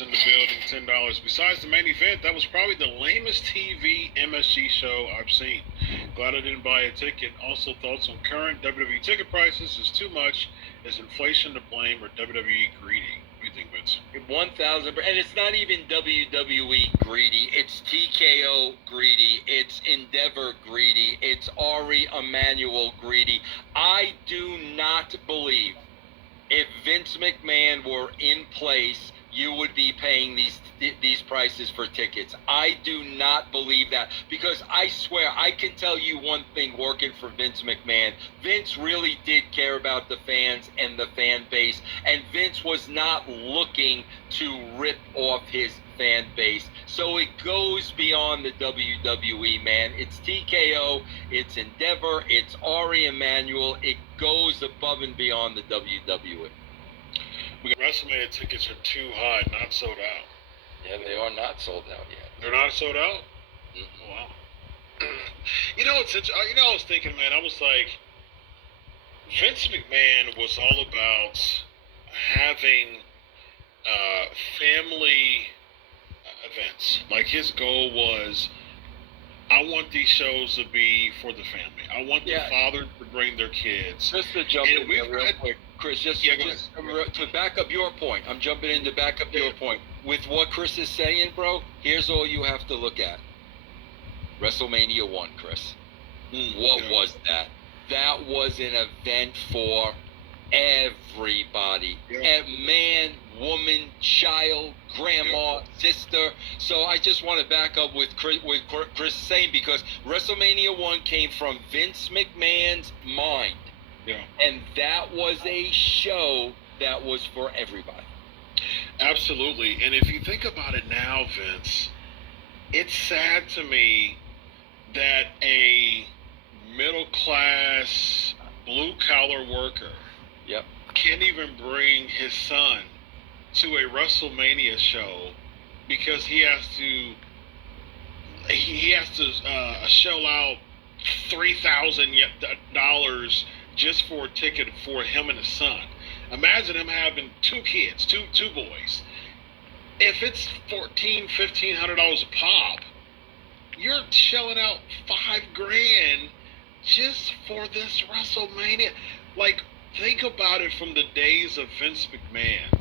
in the building, $10. Besides the main event, that was probably the lamest TV MSG show I've seen. Glad I didn't buy a ticket. Also, thoughts on current WWE ticket prices? Is too much? Is inflation to blame, or WWE greedy? What do you think, Vince? 1,000, and it's not even WWE Greedy. It's TKO Greedy. It's Endeavor Greedy. It's Ari Emanuel Greedy. I do not believe if Vince McMahon were in place, you would be paying these prices for tickets. I do not believe that, because I swear I can tell you one thing working for Vince McMahon. Vince really did care about the fans and the fan base, and Vince was not looking to rip off his fan base. So it goes beyond the WWE, man. It's TKO, it's Endeavor, it's Ari Emanuel. It goes above and beyond the WWE. WrestleMania tickets are too high, not sold out. Yeah, they are not sold out yet. They're not sold out? Mm-hmm. Wow. I was thinking, man, I was like, Vince McMahon was all about having family events. Like, his goal was, I want these shows to be for the family. I want the fathers to bring their kids. Just to jump in there real quick, Chris, just to back up your point. I'm jumping in to back up your point. With what Chris is saying, bro, here's all you have to look at. WrestleMania 1, Chris. What was that? That was an event for everybody. Man, woman, child, grandma, sister. So I just want to back up with Chris saying, because WrestleMania 1 came from Vince McMahon's mind. Yeah. And that was a show that was for everybody. Absolutely. And if you think about it now, Vince, it's sad to me that a middle-class, blue-collar worker can't even bring his son to a WrestleMania show, because he has to shell out $3,000 just for a ticket for him and his son. Imagine him having two kids, two boys. If it's $1,500 a pop, you're shelling out $5,000 just for this WrestleMania. Like, think about it from the days of Vince McMahon.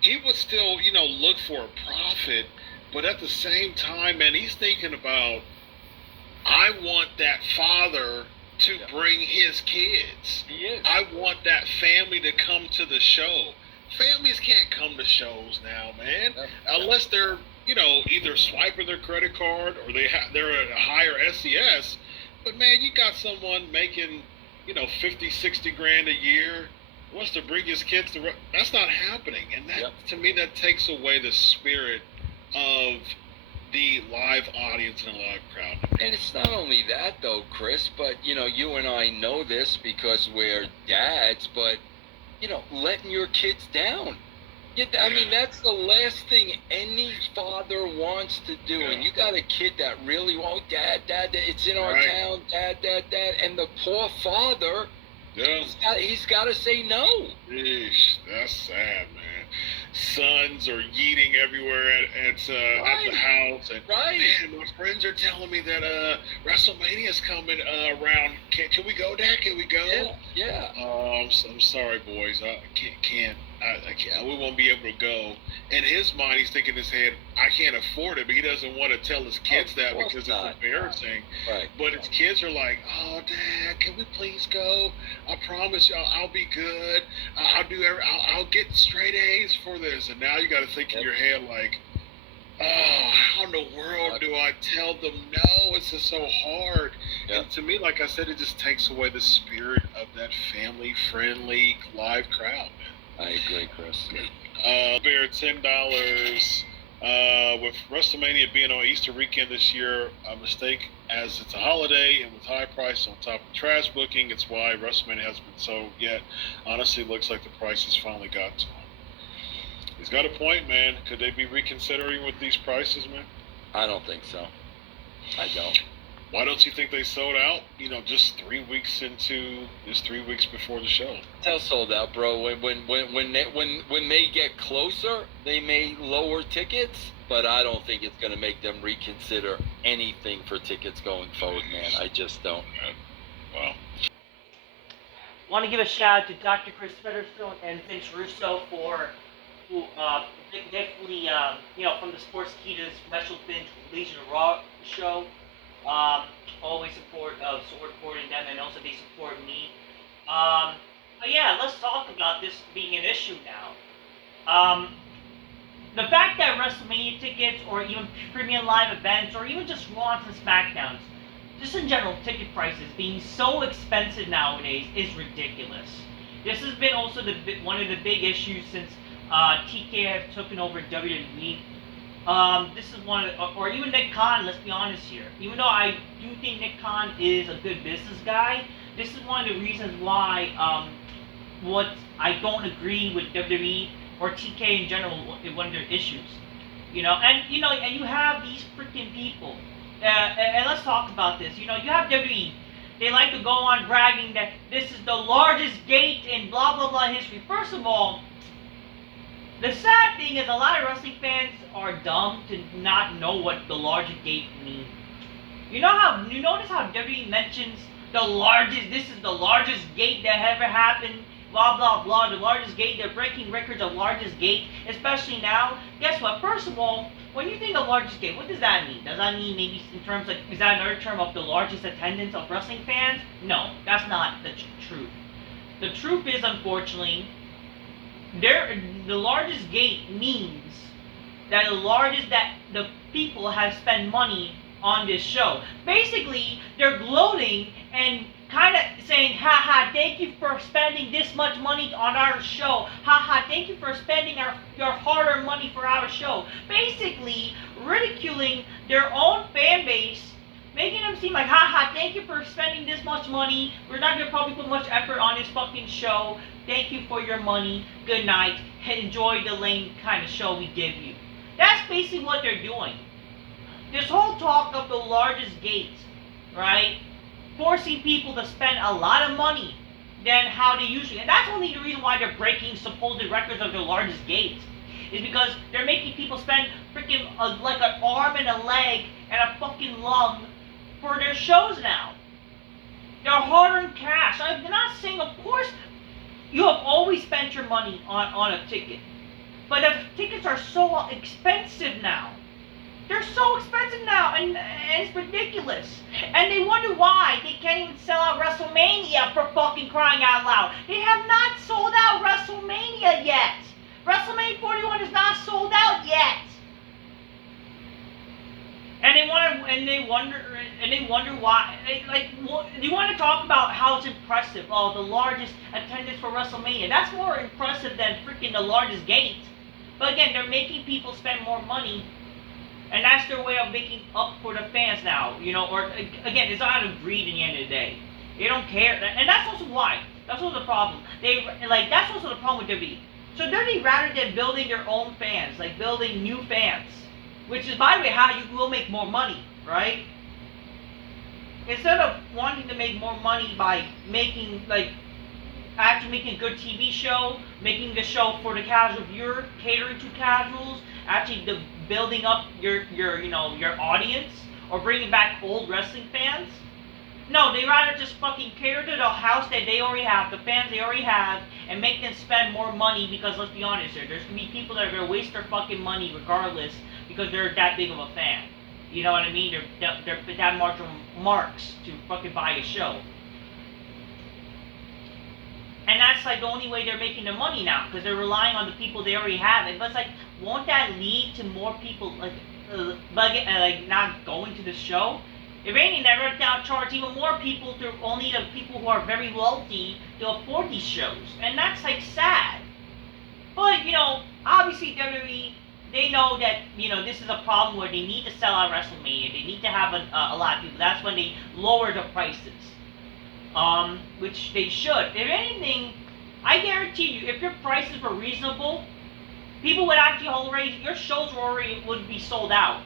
He would still, look for a profit, but at the same time, man, he's thinking about, I want that father to bring his kids. He is. I want that family to come to the show. Families can't come to shows now, man, unless they're, either swiping their credit card or they're at a higher SES. But man, you got someone making, 50, 60 grand a year, wants to bring his kids to. That's not happening, and that to me, that takes away the spirit of the live audience and the live crowd. And it's not only that, though, Chris, but, you and I know this because we're dads, but, letting your kids down. I mean, that's the last thing any father wants to do. And you got a kid that really won't, Dad, it's in our town, Dad. And the poor father, he's got to say no. Eesh, that's sad, man. Sons are yeeting everywhere at the house. And, man, my friends are telling me that WrestleMania's coming around. Can we go, Dad? Can we go? Yeah. I'm sorry, boys. I can't. We won't be able to go. In his mind, he's thinking in his head, I can't afford it, but he doesn't want to tell his kids that because it's embarrassing. Right. But his kids are like, oh, Dad, can we please go? I promise you, I'll be good. I'll get straight A's for this. And now you got to think in your head like, oh, how in the world do I tell them no? It's just so hard. And to me, like I said, it just takes away the spirit of that family-friendly live crowd. I agree, Chris. Bear $10. With WrestleMania being on Easter weekend this year, a mistake as it's a holiday and with high price on top of trash booking. It's why WrestleMania hasn't been sold yet. Honestly, looks like the prices finally got to him. He's got a point, man. Could they be reconsidering with these prices, man? I don't think so. I don't. Why don't you think they sold out? Just 3 weeks before the show. They'll sold out, bro. When they get closer, they may lower tickets, but I don't think it's gonna make them reconsider anything for tickets going forward, man. I just don't. Wow. Want to give a shout out to Dr. Chris Featherstone and Vince Russo who definitely, from the Sports Kita's Special Binge Legion of Raw show, always supporting them, and also they support me. But yeah, let's talk about this being an issue now. The fact that WrestleMania tickets, or even premium live events, or even just Raws and SmackDowns, just in general, ticket prices being so expensive nowadays is ridiculous. This has been also one of the big issues since TK have taken over WWE. This is or even Nick Khan, let's be honest here. Even though I do think Nick Khan is a good business guy, this is one of the reasons why what I don't agree with WWE or TK in general, one of their issues. And you have these freaking people. And let's talk about this. You have WWE. They like to go on bragging that this is the largest gate in blah blah blah history. First of all, the sad thing is a lot of wrestling fans are dumb to not know what the largest gate means. You notice how WWE mentions this is the largest gate that ever happened, blah blah blah, the largest gate, they're breaking records of largest gate, especially now. Guess what? First of all, when you think of largest gate, what does that mean? Does that mean maybe in terms of, is that another term of the largest attendance of wrestling fans? No, that's not the truth. The truth is, unfortunately, the largest gate means that the people have spent money on this show. Basically, they're gloating and kind of saying, haha, thank you for spending this much money on our show. Haha, thank you for spending your hard-earned money for our show. Basically, ridiculing their own fan base, making them seem like, haha, thank you for spending this much money. We're not going to probably put much effort on this fucking show. Thank you for your money. Good night. Enjoy the lame kind of show we give you. That's basically what they're doing. This whole talk of the largest gates, right? Forcing people to spend a lot of money than how they usually, and that's only the reason why they're breaking supposed records of the largest gates, is because they're making people spend freaking like an arm and a leg and a fucking lung for their shows now. They're hard-earned cash. I'm not saying, of course, you have always spent your money on a ticket, but the tickets are so expensive now. They're so expensive now, and it's ridiculous. And they wonder why they can't even sell out WrestleMania, for fucking crying out loud. They have not sold out WrestleMania yet. WrestleMania 41 is not sold out yet. And they wonder why. You want to talk about how it's impressive? Oh, the largest attendance for WrestleMania. That's more impressive than freaking the largest gate. But again, they're making people spend more money. And that's their way of making up for the fans now, or again, it's out of greed in the end of the day. They don't care, and that's also why. That's also the problem. That's also the problem with WWE. So WWE, rather than building their own fans, like building new fans, which is, by the way, how you will make more money, right? Instead of wanting to make more money by actually making a good TV show, making the show for the casual viewer, catering to casuals, actually building up your audience, or bringing back old wrestling fans. No, they rather just fucking cater to the house that they already have, the fans they already have, and make them spend more money, because let's be honest here, there's gonna be people that are gonna waste their fucking money regardless, because they're that big of a fan. You know what I mean? They're that much marks to fucking buy a show. And that's the only way they're making their money now, because they're relying on the people they already have. But it's won't that lead to more people not going to the show? If anything, they're going to charge even more people, to only the people who are very wealthy, to afford these shows, and that's sad. But obviously WWE, they know that this is a problem where they need to sell out WrestleMania. They need to have a lot of people. That's when they lower the prices. Which they should. If anything, I guarantee you, if your prices were reasonable, people would actually your shows would be sold out.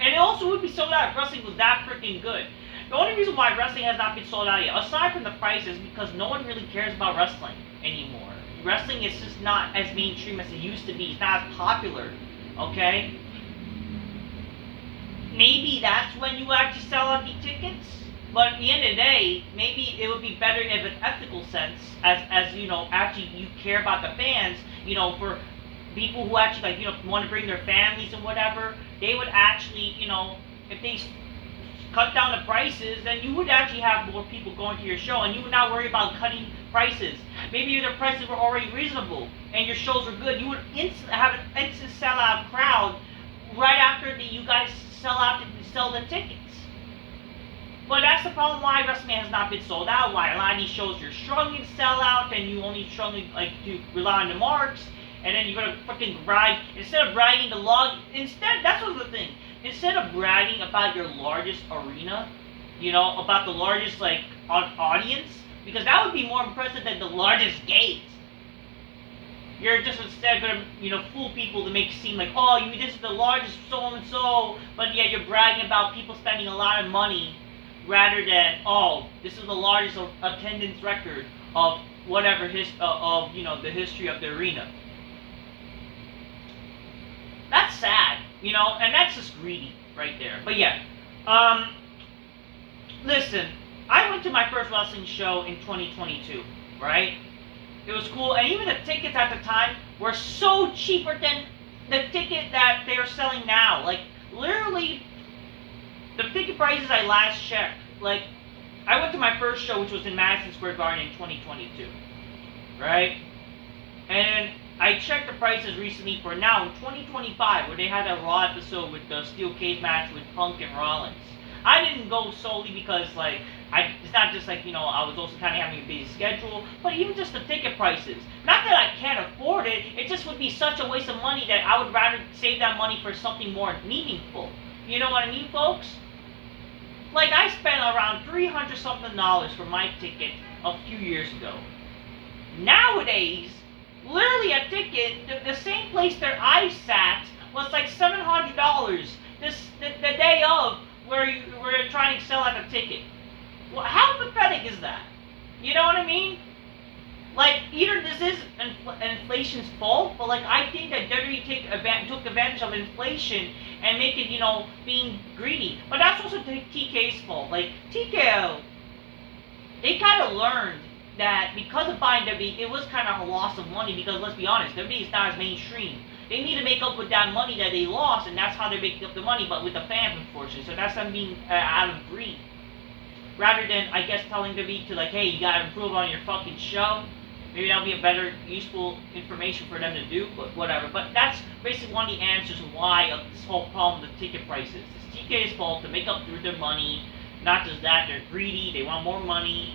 And it also would be sold out if wrestling was that freaking good. the only reason why wrestling has not been sold out yet, aside from the prices, because no one really cares about wrestling anymore. Wrestling is just not as mainstream as it used to be. It's not as popular. Okay? Maybe that's when you actually sell out the tickets. But at the end of the day, maybe it would be better in an ethical sense, as you know, actually you care about the fans. You know, for people who actually like, you know, want to bring their families and whatever, they would actually, you know, if they cut down the prices, then you would actually have more people going to your show, and you would not worry about cutting prices. Maybe if the prices were already reasonable and your shows were good, you would have an instant sellout crowd right after you guys sell the tickets. But that's the problem why WrestleMania has not been sold out. Why a lot of these shows you're struggling to sell out, and you only struggling like to rely on the marks, and then you're gonna fucking brag instead of bragging the log. Instead, that's what's the thing. Instead of bragging about your largest arena, you know, about the largest like audience, because that would be more impressive than the largest gates. You're just instead gonna, you know, fool people to make it seem like, oh, this is the largest so and so, but yeah, you're bragging about people spending a lot of money, rather than, oh, this is the largest attendance record of whatever of you know the history of the arena. That's sad, you know, and that's just greedy right there. But yeah, listen, I went to my first wrestling show in 2022, right? It was cool, and even the tickets at the time were so cheaper than the ticket that they are selling now. Like, literally, the ticket prices I last checked, like, I went to my first show, which was in Madison Square Garden in 2022, right? And I checked the prices recently for now in 2025, where they had a Raw episode with the steel cage match with Punk and Rollins. I didn't go solely because, like, it's not just like, you know, I was also kind of having a busy schedule, but even just the ticket prices. Not that I can't afford it, it just would be such a waste of money that I would rather save that money for something more meaningful. You know what I mean, folks? Like, I spent around $300 something for my ticket a few years ago. Nowadays, literally a ticket, the same place that I sat was like $700 the day of where you're trying to sell out a ticket. Well, how pathetic is that? You know what I mean? Like, either this is inflation's fault, but like I think that WWE took advantage of inflation and make it, you know, being greedy. But that's also TK's fault. Like, TKO, they kind of learned that because of buying WWE, it was kind of a loss of money, because let's be honest, WWE is not as mainstream. They need to make up with that money that they lost, and that's how they're making up the money, but with the fans, unfortunately. So that's them being out of greed. Rather than, I guess, telling WWE to, like, hey, you gotta improve on your fucking show. Maybe that'll be a better, useful information for them to do, but whatever. But that's basically one of the answers why of this whole problem with the ticket prices. It's TK's fault to make up through their money. Not just that, they're greedy, they want more money.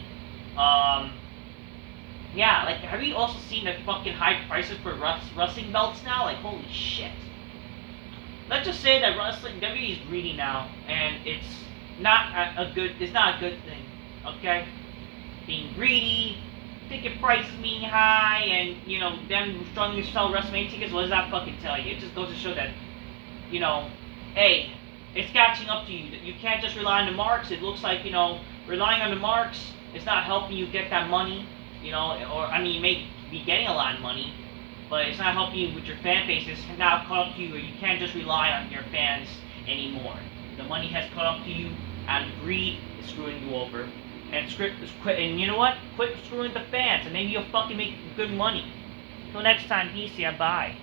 Yeah, like, have you also seen the fucking high prices for wrestling belts now? Like, holy shit. Let's just say that WWE is greedy now, and it's not a good thing, okay? Being greedy, ticket prices being high, and, you know, them struggling to sell WrestleMania tickets, what does that fucking tell you? It just goes to show that, you know, hey, it's catching up to you. You can't just rely on the marks. It looks like, you know, relying on the marks is not helping you get that money, you know, or, I mean, you may be getting a lot of money, but it's not helping you with your fan base. It's not caught up to you, or you can't just rely on your fans anymore. The money has caught up to you, and greed is screwing you over. And you know what? Quit screwing the fans, and maybe you'll fucking make good money. Till next time, peace, yeah, bye.